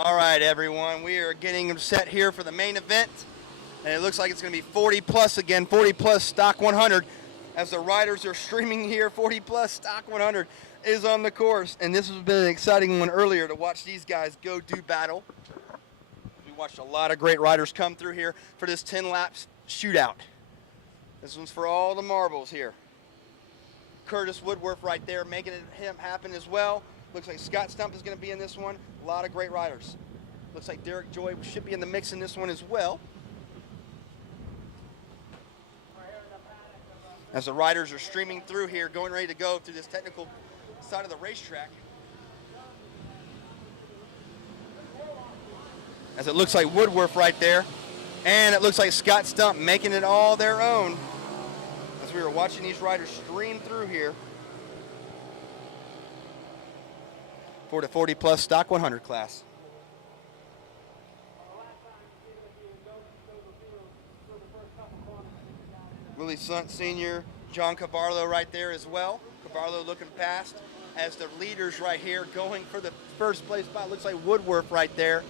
All right, everyone, we are getting set here for the main event, and it looks like it's going to be 40 plus again, 40 plus Stock 100. As the riders are streaming here, 40 plus Stock 100 is on the course, and this has been an exciting one earlier to watch these guys go do battle. We watched a lot of great riders come through here for this 10 laps shootout. This one's for all the marbles here. Curtis Woodworth right there making it happen as well. Looks like Scott Stump is going to be in this one. A lot of great riders. Looks like Derek Joy should be in the mix in this one as well. As the riders are streaming through here, going ready to go through this technical side of the racetrack. As it looks like Woodworth right there. And it looks like Scott Stump making it all their own. As we were watching these riders stream through here. For the 40 plus Stock 100 class. Willie Slunt Sr., John Cabarlo right there as well. Cabarlo looking past as the leaders right here going for the first place spot. Looks like Woodworth right there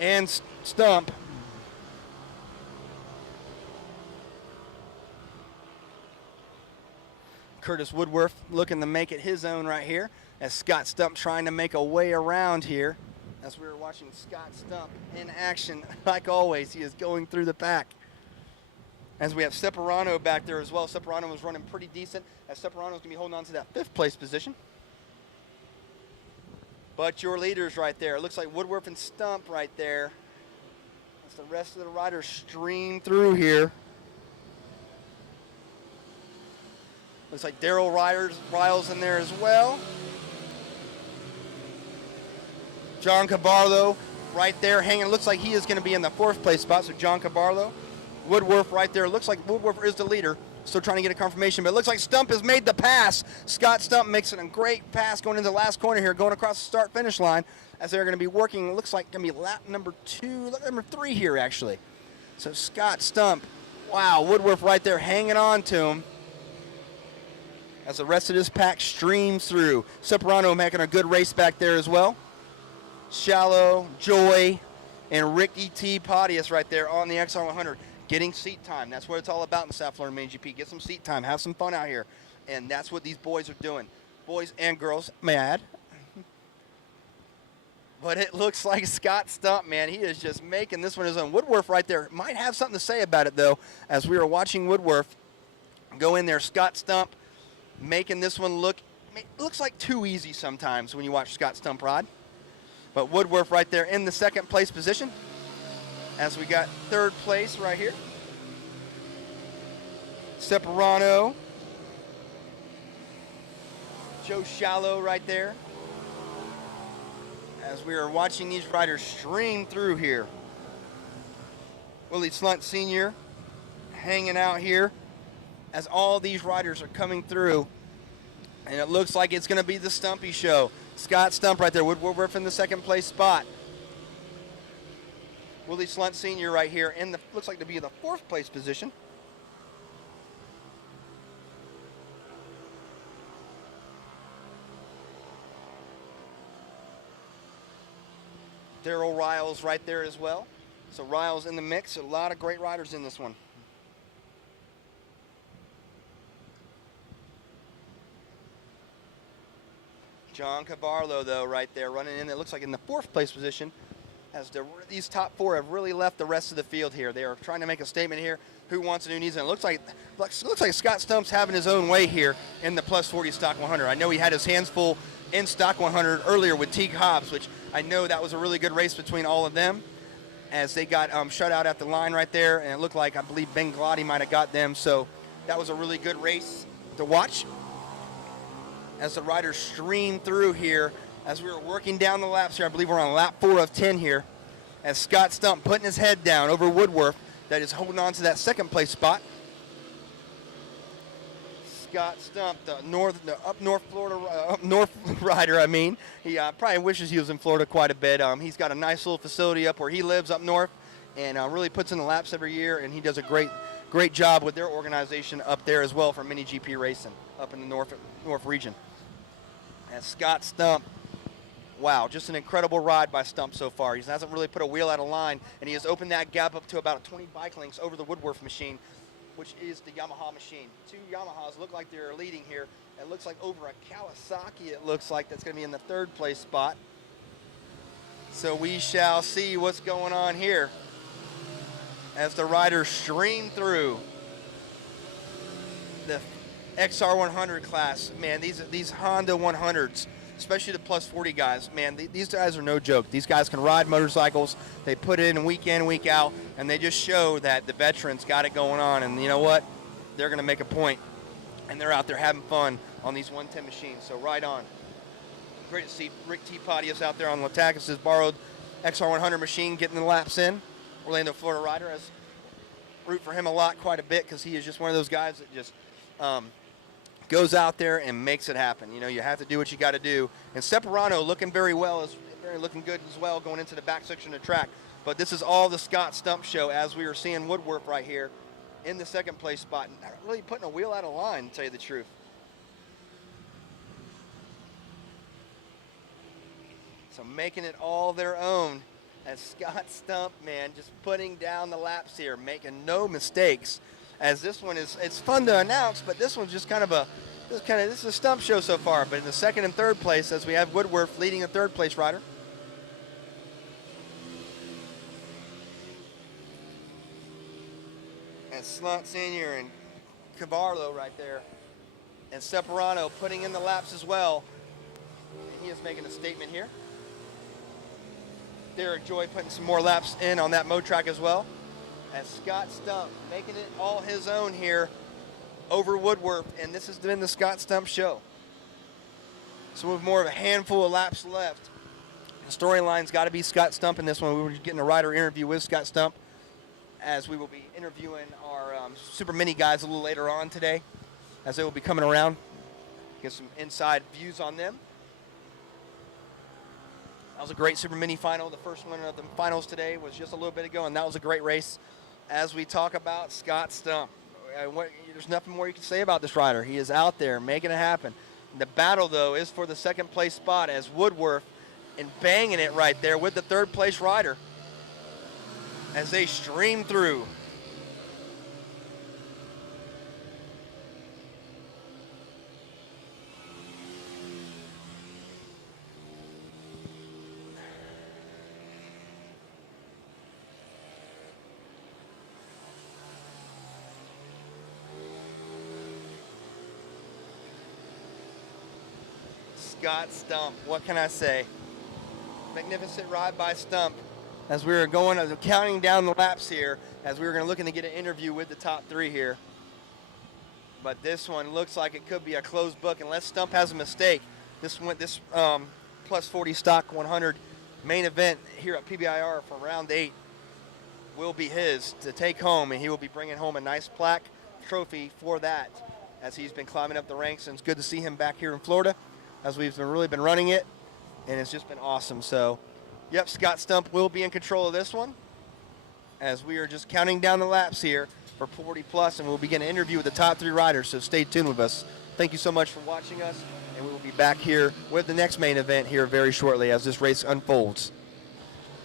and Stump. Curtis Woodworth looking to make it his own right here. As Scott Stump trying to make a way around here. As we were watching Scott Stump in action, like always, he is going through the pack. As we have Separano back there as well. Separano was running pretty decent, as Separano's going to be holding on to that 5th place position. But your leaders right there. It looks like Woodworth and Stump right there. As the rest of the riders stream through here. Looks like Daryl Riles in there as well. John Cabarlo right there hanging. Looks like he is going to be in the 4th place spot, so John Cabarlo. Woodworth right there. Looks like Woodworth is the leader. Still trying to get a confirmation, but it looks like Stump has made the pass. Scott Stump makes it a great pass going into the last corner here, going across the start-finish line as they're going to be working. It looks like going to be lap number 3 here, actually. So Scott Stump, wow, Woodworth right there hanging on to him as the rest of this pack streams through. Separano making a good race back there as well. Shallow, Joy, and Ricky T. Podius right there on the XR100. Getting seat time. That's what it's all about in SFLMINIGP. Get some seat time. Have some fun out here. And that's what these boys are doing. Boys and girls, may I add. But it looks like Scott Stump, man. He is just making this one his own. Woodworth right there might have something to say about it, though, as we were watching Woodworth go in there. Scott Stump making this one looks like too easy sometimes when you watch Scott Stump ride. But Woodworth right there in the 2nd place position. As we got 3rd place right here. Separano. Joe Shallow right there. As we are watching these riders stream through here. Willie Slunt Sr. hanging out here as all these riders are coming through. And it looks like it's going to be the Stumpy show. Scott Stump right there. Woodworth in the 2nd place spot. Willie Slunt Sr. right here in the, looks like to be the 4th place position. Daryl Riles right there as well. So Riles in the mix. A lot of great riders in this one. John Cabarlo, though, right there running in. It looks like in the 4th place position. As these top 4 have really left the rest of the field here. They are trying to make a statement here. Who wants and who needs it? It looks like Scott Stump's having his own way here in the plus 40 Stock 100. I know he had his hands full in Stock 100 earlier with Teague Hobbs, which I know that was a really good race between all of them as they got shut out at the line right there. And it looked like, I believe, Ben Glotty might have got them. So that was a really good race to watch as the riders stream through here. As we were working down the laps here, I believe we're on lap 4 of 10 here, as Scott Stump putting his head down over Woodworth that is holding on to that 2nd place spot. Scott Stump, the up north rider, I mean. He probably wishes he was in Florida quite a bit. He's got a nice little facility up where he lives up north and really puts in the laps every year, and he does a great job with their organization up there as well for Mini GP racing up in the north region. As Scott Stump wow, just an incredible ride by Stump so far. He hasn't really put a wheel out of line, and he has opened that gap up to about 20 bike lengths over the Woodworth machine, which is the Yamaha machine. Two Yamahas look like they're leading here. It looks like over a Kawasaki, it looks like that's going to be in the third place spot. So we shall see what's going on here as the riders stream through the XR100 class. Man, these Honda 100s, especially the plus 40 guys, man, these guys are no joke. These guys can ride motorcycles. They put in week in, week out, and they just show that the veterans got it going on. And you know what? They're going to make a point, and they're out there having fun on these 110 machines. So right on. Great to see Rick T. Padius out there on Latakis' borrowed XR100 machine getting the laps in. Orlando, Florida rider. Has root for him a lot, quite a bit, because he is just one of those guys that just goes out there and makes it happen. You know, you have to do what you got to do. And Separano looking very well, looking good as well going into the back section of the track. But this is all the Scott Stump show, as we are seeing Woodworth right here in the second place spot. Not really putting a wheel out of line, to tell you the truth. So making it all their own as Scott Stump, man, just putting down the laps here, making no mistakes. As this one is, it's fun to announce, but this one's just this is a Stump show so far. But in the second and third place, as we have Woodworth leading the third place rider. And Slunt Senior and Cavarlo right there. And Separano putting in the laps as well. And he is making a statement here. Derek Joy putting some more laps in on that Mo track as well. As Scott Stump making it all his own here over Woodworth. And this has been the Scott Stump show. So we have more of a handful of laps left. The storyline's got to be Scott Stump in this one. We were getting a rider interview with Scott Stump, as we will be interviewing our Super Mini guys a little later on today, as they will be coming around. Get some inside views on them. That was a great Super Mini final. The first one of the finals today was just a little bit ago, and that was a great race. As we talk about Scott Stump, there's nothing more you can say about this rider. He is out there making it happen. The battle, though, is for the second place spot, as Woodworth and banging it right there with the third place rider as they stream through. Scott Stump, what can I say? Magnificent ride by Stump. As we were counting down the laps here, as we were looking to get an interview with the top three here. But this one looks like it could be a closed book unless Stump has a mistake. This plus 40 Stock 100 main event here at PBIR for round 8 will be his to take home, and he will be bringing home a nice plaque trophy for that, as he's been climbing up the ranks. And it's good to see him back here in Florida, as we've really been running it, and it's just been awesome. So, yep, Scott Stump will be in control of this one, as we are just counting down the laps here for 40 plus, and we'll begin an interview with the top 3 riders, so stay tuned with us. Thank you so much for watching us, and we will be back here with the next main event here very shortly as this race unfolds.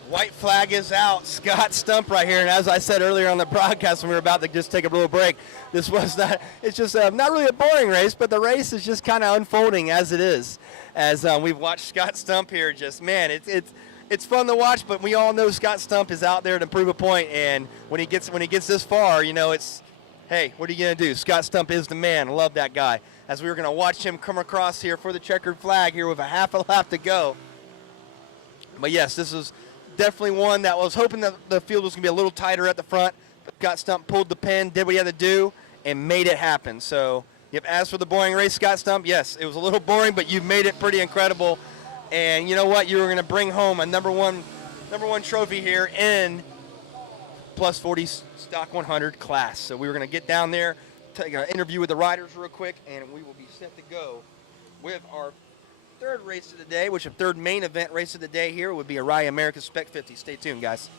White flag is out. Scott Stump right here, and as I said earlier on the broadcast when we were about to just take a little break, this was not, it's just not really a boring race, but the race is just kind of unfolding as it is. As we've watched Scott Stump here, just, man, it's fun to watch, but we all know Scott Stump is out there to prove a point, and when he gets this far, you know, it's, hey, what are you going to do? Scott Stump is the man. I love that guy. As we were going to watch him come across here for the checkered flag here with a half a lap to go. But yes, this was definitely one that was hoping that the field was going to be a little tighter at the front. But Scott Stump pulled the pin, did what he had to do, and made it happen. So, yep, as for the boring race, Scott Stump, yes, it was a little boring, but you made it pretty incredible. And you know what? You were going to bring home a number one trophy here in plus 40 Stock 100 class. So we were going to get down there, take an interview with the riders real quick, and we will be set to go with our third race of the day, which is third main event race of the day here would be a Rye America Spec 50. Stay tuned, guys.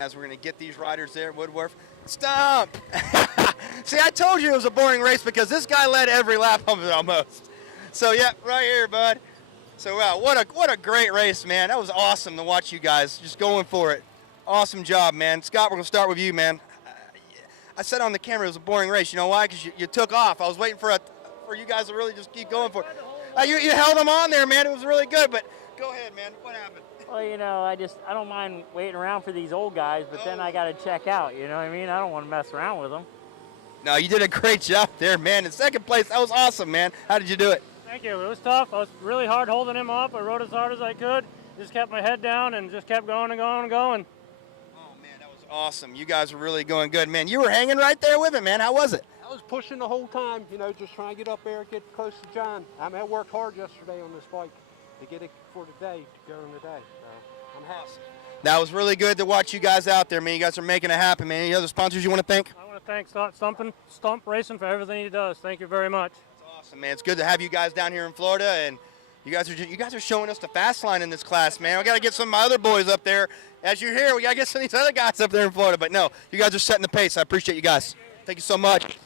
As we're going to get these riders there, Woodworth. Stump! See, I told you it was a boring race because this guy led every lap of it almost. So, yeah, right here, bud. So wow, what a great race, man. That was awesome to watch you guys just going for it. Awesome job, man. Scott, we're gonna start with you, man. I said on the camera it was a boring race. You know why? Because you took off. I was waiting for you guys to really just keep going for it. You held them on there, man. It was really good. But go ahead, man. What happened? Well, you know, I don't mind waiting around for these old guys, but then I got to check out. You know what I mean? I don't want to mess around with them. No, you did a great job there, man. In second place, that was awesome, man. How did you do it? Thank you. It was tough. I was really hard holding him up. I rode as hard as I could. Just kept my head down and just kept going and going and going. Oh, man, that was awesome. You guys were really going good, man. You were hanging right there with him, man. How was it? I was pushing the whole time, you know, just trying to get up there, get close to John. I mean, I worked hard yesterday on this bike to get it for today, to go in the day. So I'm happy. That was really good to watch you guys out there, man. You guys are making it happen, man. Any other sponsors you want to thank? I want to thank Stump Racing for everything he does. Thank you very much. That's awesome, man. It's good to have you guys down here in Florida, and you guys are showing us the fast line in this class, man. We got to get some of my other boys up there. As you're here, we got to get some of these other guys up there in Florida. But no, you guys are setting the pace. I appreciate you guys. Thank you so much.